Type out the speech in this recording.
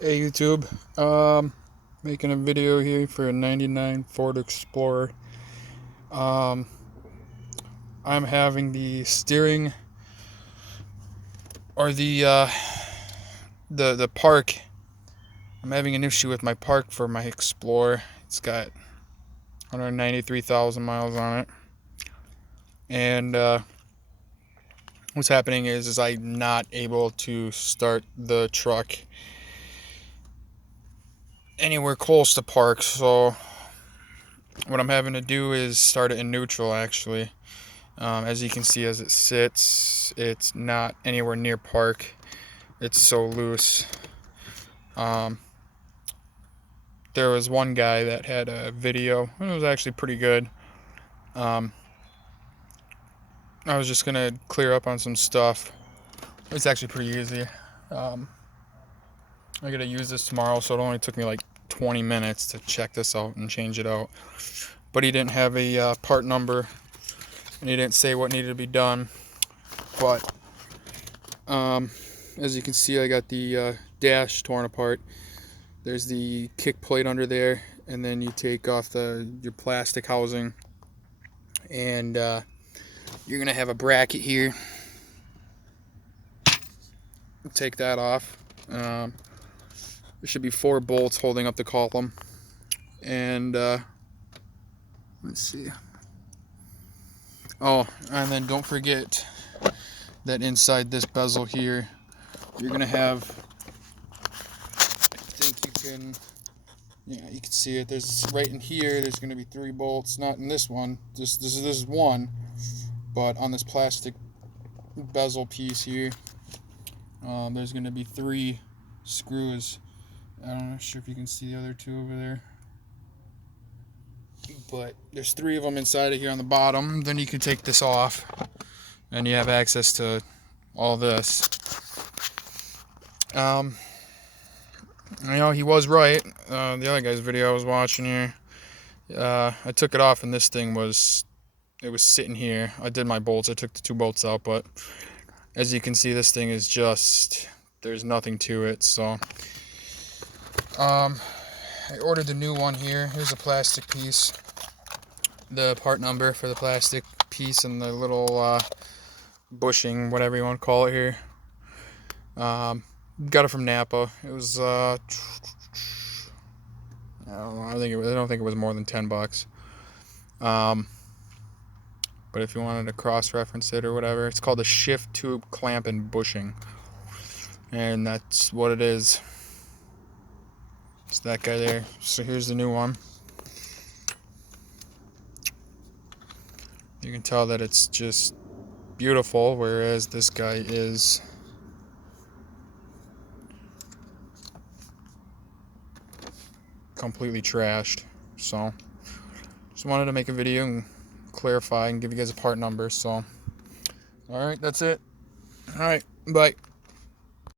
Hey YouTube, making a video here for a 99 Ford Explorer. Um, I'm having the steering or the park. I'm having an issue with my park for my Explorer. It's got 193,000 miles on it, and what's happening is I'm not able to start the truck anywhere close to park. So what I'm having to do is start it in neutral actually. As you can see, as it sits, it's not anywhere near park. It's so loose. Um, there was one guy that had a video, and it was actually pretty good. Um, I was just gonna clear up on some stuff. It's actually pretty easy. Um, I gotta use this tomorrow, so it only took me like 20 minutes to check this out and change it out. But he didn't have a part number, and he didn't say what needed to be done. But as you can see, I got the dash torn apart. There's the kick plate under there, and then you take off your plastic housing, and you're gonna have a bracket here. Take that off. There should be 4 bolts holding up the column, and let's see. Oh, and then don't forget that inside this bezel here, you're gonna have, I think you can, yeah, you can see it. There's right in here. There's going to be 3 bolts. Not in this one. This is one, but on this plastic bezel piece here, there's going to be 3 screws. I'm not sure if you can see the other 2 over there, but there's 3 of them inside of here on the bottom. Then you can take this off, and you have access to all this. He was right. The other guy's video I was watching here, I took it off, and this thing was sitting here. I did my bolts. I took the 2 bolts out, but as you can see, this thing is just, there's nothing to it. So I ordered the new one here. Here's a plastic piece, the part number for the plastic piece, and the little bushing, whatever you want to call it here. Got it from Napa. It was I don't know. I don't think it was more than $10. But if you wanted to cross-reference it or whatever, it's called a shift tube clamp and bushing, and that's what it is. It's that guy there. So here's the new one. You can tell that it's just beautiful, whereas this guy is completely trashed. So just wanted to make a video and clarify and give you guys a part number. So alright, that's it. Alright, bye.